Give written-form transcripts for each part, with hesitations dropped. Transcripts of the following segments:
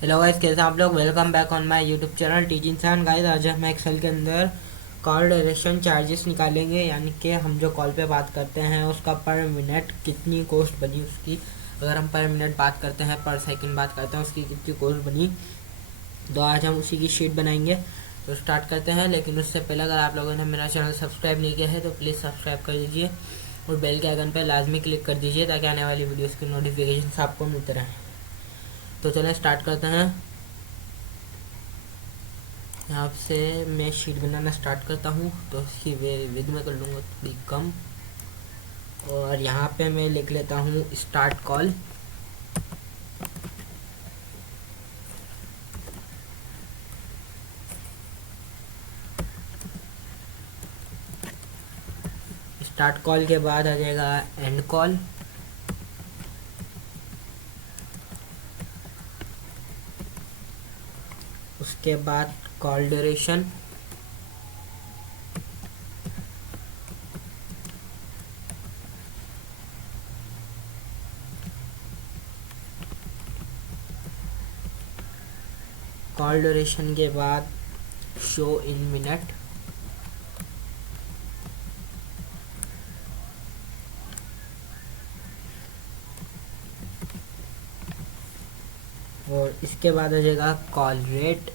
Hello guys, कैसे आप लोग। Welcome back on my YouTube channel teaching इंसान। गाइस आज हम एक्सेल के अंदर कॉल ड्यूरेशन चार्जेस निकालेंगे, यानी कि हम जो कॉल पे बात करते हैं उसका पर मिनट कितनी कॉस्ट बनी उसकी। अगर हम पर मिनट बात करते हैं, पर सेकंड बात करते हैं, उसकी कितनी कॉस्ट बनी। तो आज हम उसी की शीट बनाएंगे। तो स्टार्ट करते हैं, लेकिन उससे पहले अगर आप लोगों ने मेरा चैनल सब्सक्राइब नहीं किया है तो प्लीज़ सब्सक्राइब कर दीजिए और बेल के आइकन पर लाजमी क्लिक कर दीजिए ताकि आने वाली वीडियोज़ की नोटिफिकेशन आपको मिलते रहें। तो चलें स्टार्ट करते हैं। यहाँ से मैं शीट बनाना स्टार्ट करता हूँ, तो इसकी विद में कर लूँगा थोड़ी कम। और यहाँ पे मैं लिख लेता हूँ स्टार्ट कॉल। स्टार्ट कॉल के बाद आ जाएगा एंड कॉल। उसके बाद कॉल ड्यूरेशन। कॉल ड्यूरेशन के बाद शो इन मिनट। और इसके बाद आ जाएगा कॉल रेट।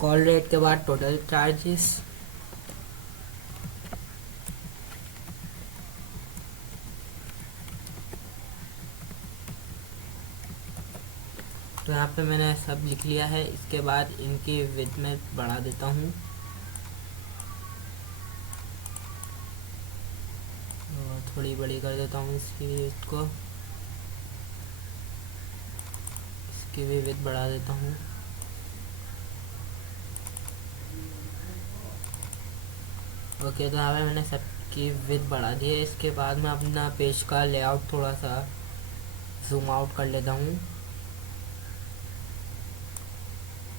कॉल रेट के बाद टोटल चार्जेस। तो यहाँ पे मैंने सब लिख लिया है। इसके बाद इनकी विड्थ में बढ़ा देता हूँ और थोड़ी बड़ी कर देता हूँ इसकी विड्थ को। इसकी भी विड्थ बढ़ा देता हूँ। ओके, तो यहाँ पे मैंने सबकी विड्थ बढ़ा दी है। इसके बाद मैं अपना पेज का लेआउट थोड़ा सा जूम आउट कर लेता हूँ।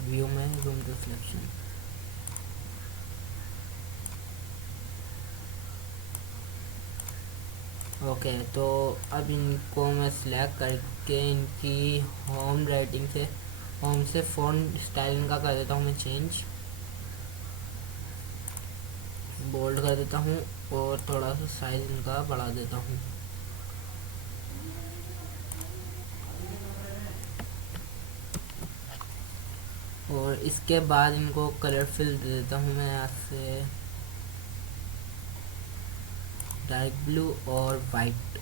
व्यू में जूम टू सिलेक्शन। ओके, तो अब इनको मैं सिलेक्ट करके इनकी होम राइटिंग से, होम से फ़ॉन्ट स्टाइल इनका कर देता हूँ मैं चेंज। बोल्ड कर देता हूँ और थोड़ा सा साइज इनका बढ़ा देता हूँ। और इसके बाद इनको कलर फिल दे देता हूँ मैं यहाँ से, डार्क ब्लू और वाइट।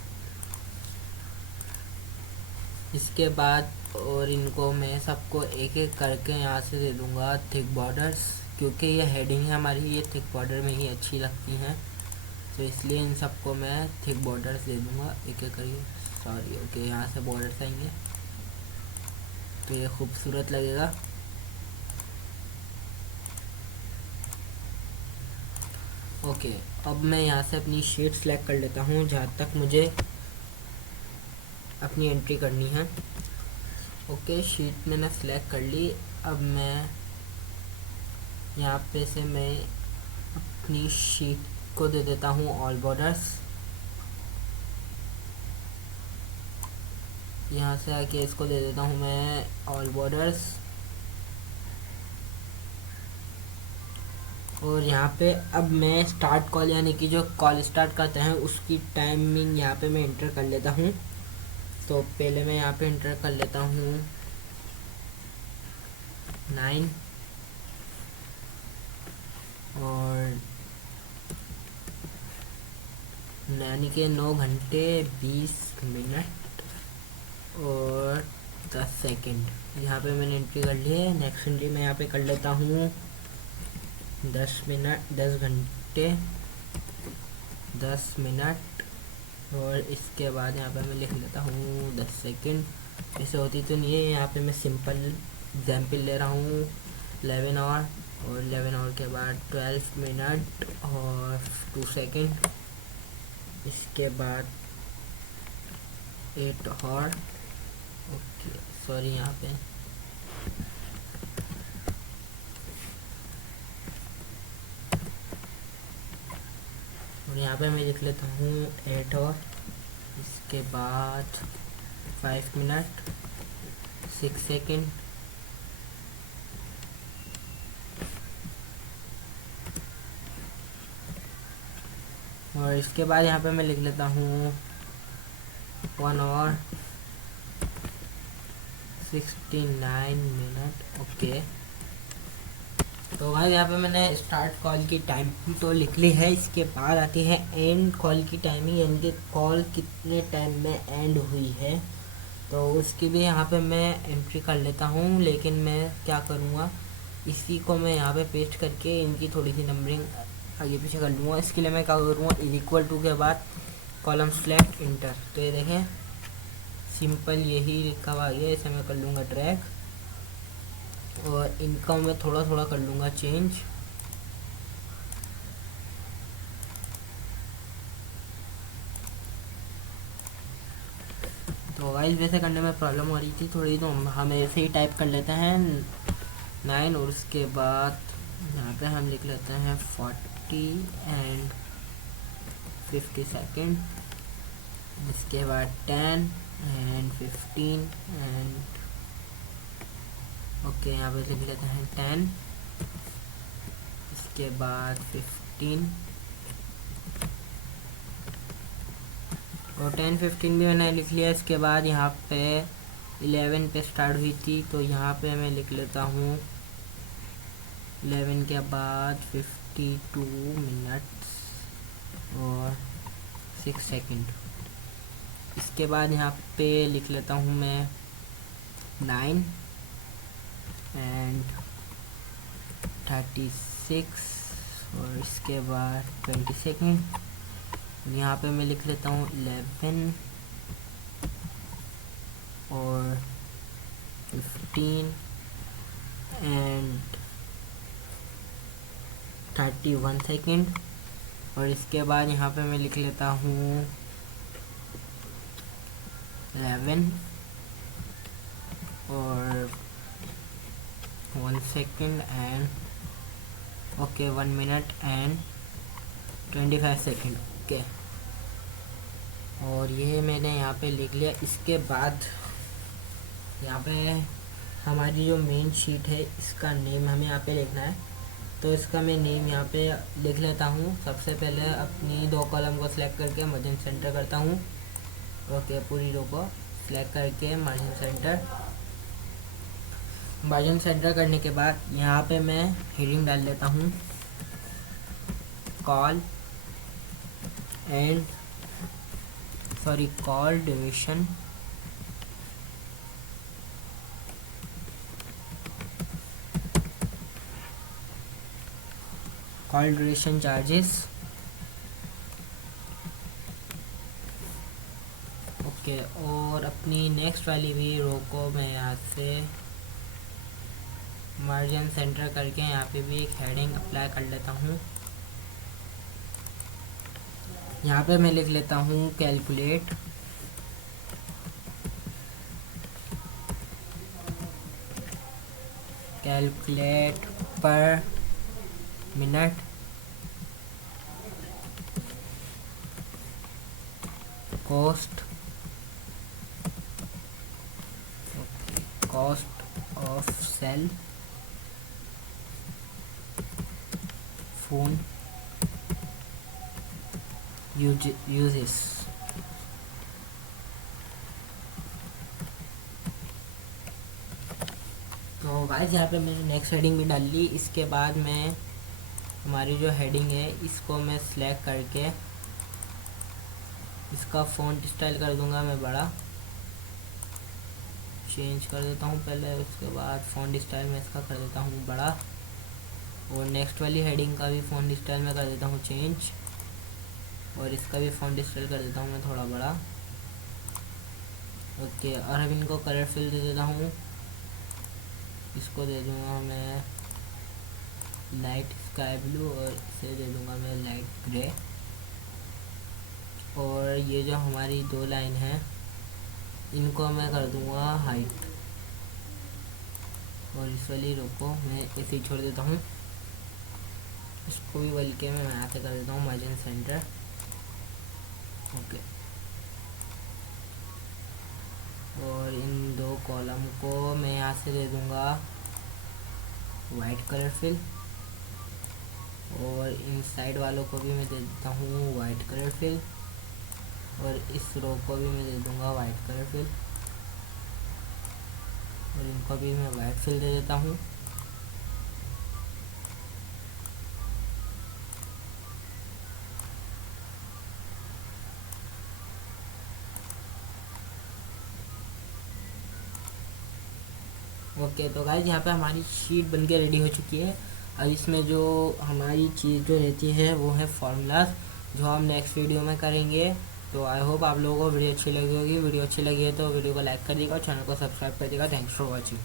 इसके बाद और इनको मैं सबको एक एक करके यहाँ से दे दूँगा थिक बॉर्डर्स, क्योंकि ये हेडिंग है हमारी, ये थिक बॉर्डर में ही अच्छी लगती हैं, तो इसलिए इन सबको मैं थिक बॉर्डर्स दे दूँगा एक एक करके। सॉरी, ओके, यहाँ से बॉर्डर्स आएंगे तो ये खूबसूरत लगेगा। ओके, अब मैं यहाँ से अपनी शीट सेलेक्ट कर लेता हूँ जहाँ तक मुझे अपनी एंट्री करनी है। ओके, शीट मैंने सेलेक्ट कर ली। अब मैं यहाँ पे से मैं अपनी शीट को दे देता हूँ ऑल बॉर्डर्स। यहाँ से आके इसको दे देता हूँ मैं ऑल बॉर्डर्स। और यहाँ पे अब मैं स्टार्ट कॉल, यानी कि जो कॉल स्टार्ट करते हैं उसकी टाइमिंग यहाँ पे मैं इंटर कर लेता हूँ। तो पहले मैं यहाँ पे इंटर कर लेता हूँ 9 और यानी कि 9 घंटे 20 मिनट और 10 सेकंड। यहाँ पे मैंने एंट्री कर ली है। नेक्स्ट एंट्री मैं यहाँ पे कर लेता हूँ 10 मिनट, 10 घंटे 10 मिनट। और इसके बाद यहाँ पे मैं लिख लेता हूँ 10 सेकंड। इसे होती तो नहीं है, यहाँ पे मैं सिंपल एग्जाम्पल ले रहा हूँ 11 आवर। और 11 आवर के बाद 12 मिनट और 2 सेकंड। इसके बाद 8 आवर। ओके, सॉरी, यहाँ पे और यहाँ पे मैं लिख लेता हूँ 8 और इसके बाद 5 मिनट 6 सेकेंड। और इसके बाद यहाँ पे मैं लिख लेता हूँ 1 और 69 मिनट। ओके, तो भाई यहाँ पे मैंने स्टार्ट कॉल की टाइम तो लिख ली है। इसके बाद आती है एंड कॉल की टाइमिंग, यानी कि कॉल कितने टाइम में एंड हुई है, तो उसकी भी यहाँ पे मैं एंट्री कर लेता हूँ। लेकिन मैं क्या करूँगा, इसी को मैं यहाँ पे पेस्ट करके इनकी थोड़ी सी नंबरिंग आगे पीछे कर लूँगा। इसके लिए मैं क्या करूँगा, इक्वल टू के बाद कॉलम सेलेक्ट इंटर। तो ये देखें सिंपल यही लिखा हुआ है, इसे मैं कर लूँगा ड्रैग और इनका मैं थोड़ा थोड़ा कर लूँगा चेंज। तो गाइस वैसे करने में प्रॉब्लम हो रही थी थोड़ी, तो हम ऐसे ही टाइप कर लेते हैं 9 और उसके बाद यहाँ पे हम लिख लेते हैं 40 एंड 50 सेकेंड। इसके बाद 10 एंड 15 एंड ओके, यहाँ पे लिख लेते हैं 10। इसके बाद 15 और 10-15 भी मैंने लिख लिया। इसके बाद यहाँ पे 11 पे स्टार्ट हुई थी, तो यहाँ पे मैं लिख लेता हूँ 11 के बाद 52 मिनट्स और 6 सेकेंड। इसके बाद यहाँ पे लिख लेता हूँ मैं 9 एंड 36 और इसके बाद 20 सेकेंड। यहाँ पे मैं लिख लेता हूँ 11 और 15 एंड 31 सेकेंड। और इसके बाद यहाँ पे मैं लिख लेता हूँ 11 और 1 second and okay 1 minute and 25 second. Okay, और ये मैंने यहाँ पे लिख लिया। इसके बाद यहाँ पे हमारी जो मेन शीट है इसका नेम हमें यहाँ पे लिखना है, तो इसका मैं नेम यहाँ पे लिख लेता हूँ। सबसे पहले अपनी 2 कॉलम को सिलेक्ट करके मार्जिन सेंटर करता हूँ। ओके, पूरी रो को सिलेक्ट करके मार्जिन सेंटर करने के बाद यहाँ पे मैं हेडिंग डाल देता हूँ कॉल ड्यूरेशन चार्जेस। ओके, और अपनी नेक्स्ट वाली भी रो को मैं यहाँ से मार्जिन सेंटर करके यहाँ पे भी एक हेडिंग अप्लाई कर लेता हूँ। यहाँ पे मैं लिख लेता हूँ calculate per minute cost of cell phone uses. तो गाइस यहाँ पे मैंने नेक्स्ट हेडिंग भी डाल ली। इसके बाद मैं हमारी जो हेडिंग है इसको मैं सिलेक्ट करके इसका फ़ॉन्ट स्टाइल कर दूंगा मैं बड़ा, चेंज कर देता हूँ पहले। उसके बाद फ़ॉन्ट स्टाइल में इसका कर देता हूँ बड़ा, और नेक्स्ट वाली हेडिंग का भी फ़ॉन्ट स्टाइल में कर देता हूँ चेंज, और इसका भी फ़ॉन्ट स्टाइल कर देता हूँ मैं थोड़ा बड़ा। ओके, और अब इनको कलर फिल दे देता हूँ। इसको दे दूँगा मैं लाइट स्काई ब्लू और इसे दे दूँगा मैं लाइट ग्रे। और ये जो हमारी 2 लाइन है इनको मैं कर दूँगा हाइट, और इस वाली रो को मैं ऐसे ही छोड़ देता हूँ। इसको भी बल्कि मैं यहाँ से कर देता हूँ मार्जिन सेंटर। ओके, और इन दो कॉलम को मैं यहाँ से दे दूँगा वाइट कलर फिल, और इन साइड वालों को भी मैं दे देता हूँ वाइट कलर फिल, और इस रो को भी मैं दे दूँगा वाइट कलर फिल, और इनको भी मैं वाइट फिल दे देता हूँ। ओके, तो गाइस यहाँ पे हमारी शीट बनके रेडी हो चुकी है। और इसमें जो हमारी चीज़ जो रहती है वो है फार्मूलाज, जो हम नेक्स्ट वीडियो में करेंगे। तो आई होप आप लोगों को वीडियो अच्छी लगी होगी। वीडियो अच्छी लगी है तो वीडियो को लाइक कर दीजिएगा और चैनल को सब्सक्राइब कर दीजिएगा। Thanks for watching.